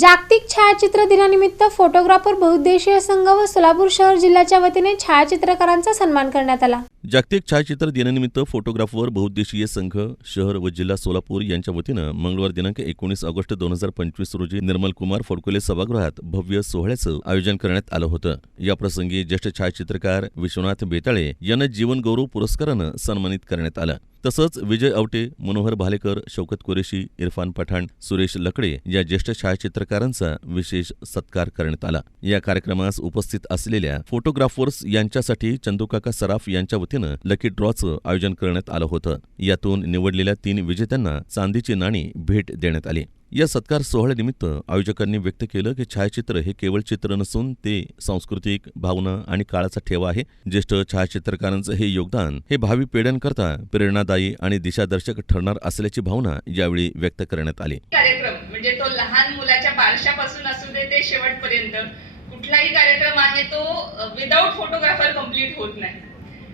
जागतिक छायाचित्र दिनानिमित्त फोटोग्राफर बहुउद्देशीय संघ व सोलापूर शहर जिल्ह्याच्या वतीने छायाचित्रकारांचा सन्मान करण्यात आला. जागतिक छायाचित्र दिनानिमित्त फोटोग्राफर बहुउद्देशीय संघ शहर व जिल्हा सोलापूर यांच्या वतीनं मंगळवार दिनांक एकोणीस ऑगस्ट दोन हजार पंचवीस रोजी निर्मल कुमार फडकोले सभागृहात भव्य सोहळ्याचं आयोजन करण्यात आलं होतं. याप्रसंगी ज्येष्ठ छायाचित्रकार विश्वनाथ बेताळे यांना जीवन गौरव पुरस्कारानं सन्मानित करण्यात आलं. तसंच विजय आवटे मनोहर भालेकर शौकत कुरेशी इरफान पठाण सुरेश लकडे या ज्येष्ठ छायाचित्रकारांचा विशेष सत्कार करण्यात आला. या कार्यक्रमास उपस्थित असलेल्या फोटोग्राफर्स यांच्यासाठी चंदूकाका सराफ यांच्या वतीनं लकी ड्रॉचं आयोजन करण्यात आलं होतं. यातून निवडलेल्या तीन विजेत्यांना चांदीची नाणी भेट देण्यात आली. या सत्कार सोहळ्यानिमित्त आयोजकांनी व्यक्त केलं की छायाचित्र हे केवळ चित्र नसून ते सांस्कृतिक भावना आणि काळाचा ठेवा आहे. ज्येष्ठ छायाचित्रकारांचं हे योगदान हे भावी पिढ्यांकरता प्रेरणादायी आणि दिशादर्शक ठरणार असल्याची भावना यावेळी व्यक्त करण्यात आली. कार्यक्रम म्हणजे तो लहान मुलाच्या बारशापासून असू दे ते शेवटपर्यंत कुठलाही कार्यक्रम आहे तो विदाऊट फोटोग्राफर कंप्लीट होत नाही.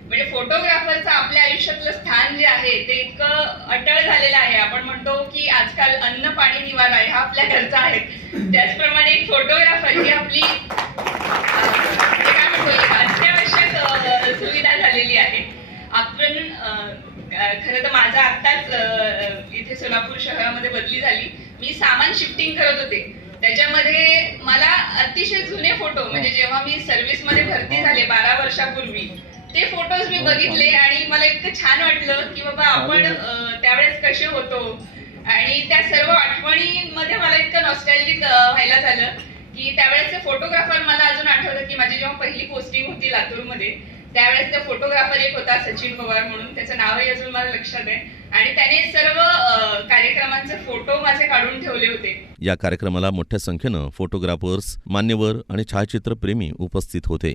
म्हणजे फोटोग्राफरचं आपल्या आयुष्यातलं स्थान जे आहे ते इतकं अटळ झालेलं आहे. आपण म्हणतो की आजकाल अन्न पाणी निवारा आहे हा आपल्या घरचा आहे त्याचप्रमाणे एक फोटोग्राफर ही आपली काय म्हणतो अत्यावश्यक सुविधा झालेली आहे. आपण खर खरं तर माझा आत्ताच इथे सोलापूर शहरामध्ये बदली झाली. मी सामान शिफ्टिंग करत होते. त्याच्यामध्ये मला अतिशय जुने फोटो म्हणजे जेव्हा मी सर्व्हिसमध्ये भरती झाले बारा वर्षापूर्वी ते फोटोज मी बघितले आणि मला इतकं छान वाटलं की बाबा आपण त्यावेळेस कसे होतो. आणि त्या सर्व आठवणींमध्ये मला इतकं नॉस्टॅल्जिक व्हायला झालं की त्यावेळेसचे फोटोग्राफर मला अजून आठवतं की माझी जेव्हा पहिली पोस्टिंग होती लातूरमध्ये त्यावेळेस त्या फोटोग्राफर एक होता सचिन पवार म्हणून. त्याचं नावही अजून मला लक्षात आहे. आणि त्याने सर्व कार्यक्रमांचे फोटो माझे काढून ठेवले होते. या कार्यक्रमाला मोठ्या संख्येनं फोटोग्राफर्स मान्यवर आणि छायाचित्रप्रेमी उपस्थित होते.